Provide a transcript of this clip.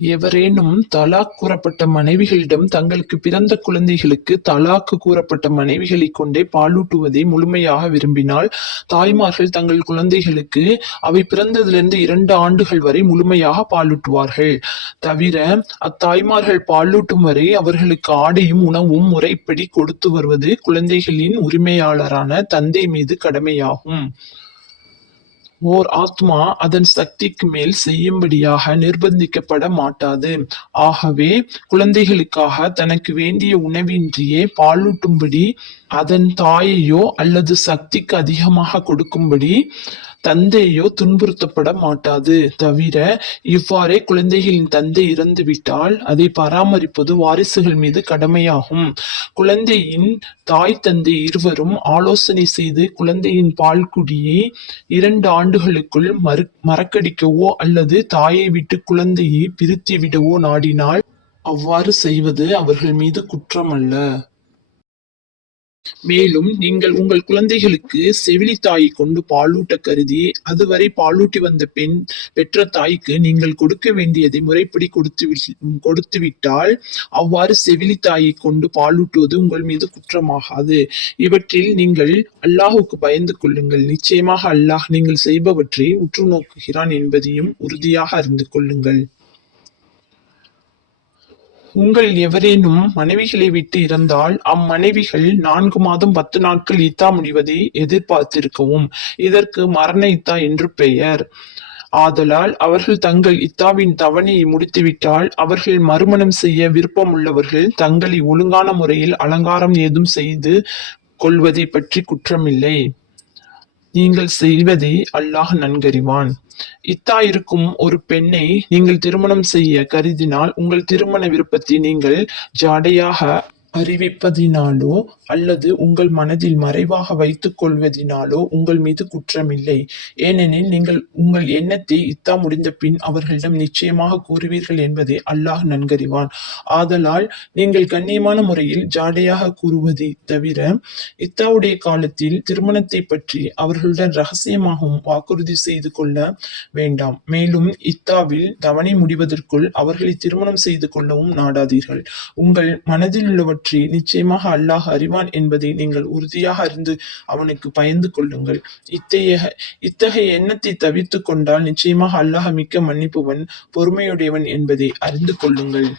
எவரேனும் தலாக் கூறப்பட்ட மனைவிகளிடம் தங்களுக்கு பிறந்த குழந்தைகளுக்கு தலாக்கு கூறப்பட்ட மனைவிகளைக் கொண்டே பாலூட்டுவதை முழுமையாக விரும்பினால் தாய்மார்கள் தங்கள் குழந்தைகளுக்கு அவை பிறந்ததிலிருந்து இரண்டு ஆண்டுகள் வரை முழுமையாக பாலூட்டுவார்கள் தவிர அத்தாய்மார்கள் பாலூட்டும் வரை அவர்களுக்கு ஆடையும் உணவும் முறைப்படி கொடுத்து வருவது குழந்தைகளின் உரிமையாளரான தந்தை மீது கடமையாகும். ஓர் ஆத்மா அதன் சக்திக்கு மேல் செய்யும்படியாக நிர்பந்திக்கப்பட மாட்டாது. ஆகவே குழந்தைகளுக்காக தனக்கு வேண்டிய உணவின்றியே பாலூட்டும்படி அதன் தாயையோ அல்லது சக்திக்கு அதிகமாக கொடுக்கும்படி தந்தையோ துன்புறுத்தப்பட மாட்டாது. தவிர இவ்வாறே குழந்தைகளின் தந்தை இறந்துவிட்டால் அதை பராமரிப்பது வாரிசுகள் மீது கடமையாகும். குழந்தையின் தாய் தந்தை இருவரும் ஆலோசனை செய்து குழந்தையின் பால்குடியை இரண்டு ஆண்டுகளுக்குள் மறு மறக்கடிக்கவோ அல்லது தாயை விட்டு குழந்தையை பிரித்து விடவோ நாடினால் அவ்வாறு செய்வது அவர்கள் மீது குற்றம் அல்ல மேலும் நீங்கள் உங்கள் குழந்தைகளுக்கு செவிலி தாயை கொண்டு பாலூட்ட கருதி அதுவரை பாலூட்டி வந்த பெண் பெற்ற தாய்க்கு நீங்கள் கொடுக்க வேண்டியதை முறைப்படி கொடுத்து கொடுத்துவிட்டால் அவ்வாறு செவிலி தாயை கொண்டு பாலூட்டுவது உங்கள் மீது குற்றமாகாது. இவற்றில் நீங்கள் அல்லாஹுக்கு பயந்து கொள்ளுங்கள். நிச்சயமாக அல்லாஹ் நீங்கள் செய்பவற்றை உற்று நோக்குகிறான் என்பதையும் உறுதியாக அறிந்து கொள்ளுங்கள். உங்கள் எவரேனும் மனைவிகளை விட்டு இறந்தால் அம்மனைவிகள் நான்கு மாதம் பத்து நாட்கள் இத்தா முடிவதை எதிர்பார்த்திருக்கவும். இதற்கு மரண இத்தா என்று பெயர். ஆதலால் அவர்கள் தங்கள் இத்தாவின் தவணையை முடித்துவிட்டால் அவர்கள் மறுமணம் செய்ய விருப்பமுள்ளவர்கள் தங்களை ஒழுங்கான முறையில் அலங்காரம் ஏதும் செய்து கொள்வதை பற்றி குற்றமில்லை. நீங்கள் செய்வதை அல்லாஹ் நன்கறிவான். இத்தா இருக்கும் ஒரு பெண்ணை நீங்கள் திருமணம் செய்ய கருதினால் உங்கள் திருமண விருப்பத்தை நீங்கள் ஜாடையாக அறிவிப்பதினாலோ அல்லது உங்கள் மனதில் மறைவாக வைத்துக் கொள்வதினாலோ உங்கள் மீது குற்றமில்லை. ஏனெனில் நீங்கள் உங்கள் எண்ணத்தை இத்தா முடிந்த பின் அவர்களிடம் நிச்சயமாக கூறுவீர்கள் என்பதை அல்லாஹ் நன்கறிவான். ஆதலால் நீங்கள் கண்ணியமான முறையில் ஜாடையாக கூறுவதை தவிர இத்தாவுடைய காலத்தில் திருமணத்தை பற்றி அவர்களுடன் ரகசியமாகவும் வாக்குறுதி செய்து கொள்ள வேண்டாம். மேலும் இத்தாவில் தவணை முடிவதற்குள் அவர்களை திருமணம் செய்து கொள்ளவும் நாடாதீர்கள். உங்கள் மனதில் உள்ளவற்றை நிச்சயமாக அல்லாஹ் அறிவான் என்பதை நீங்கள் உறுதியாக அறிந்து அவனுக்கு பயந்து கொள்ளுங்கள். இத்தகைய இத்தகைய எண்ணத்தை தவிர்த்து கொண்டால் நிச்சயமாக அல்லாஹ் மிக்க மன்னிப்புவன் பொறுமையுடையவன் என்பதை அறிந்து கொள்ளுங்கள்.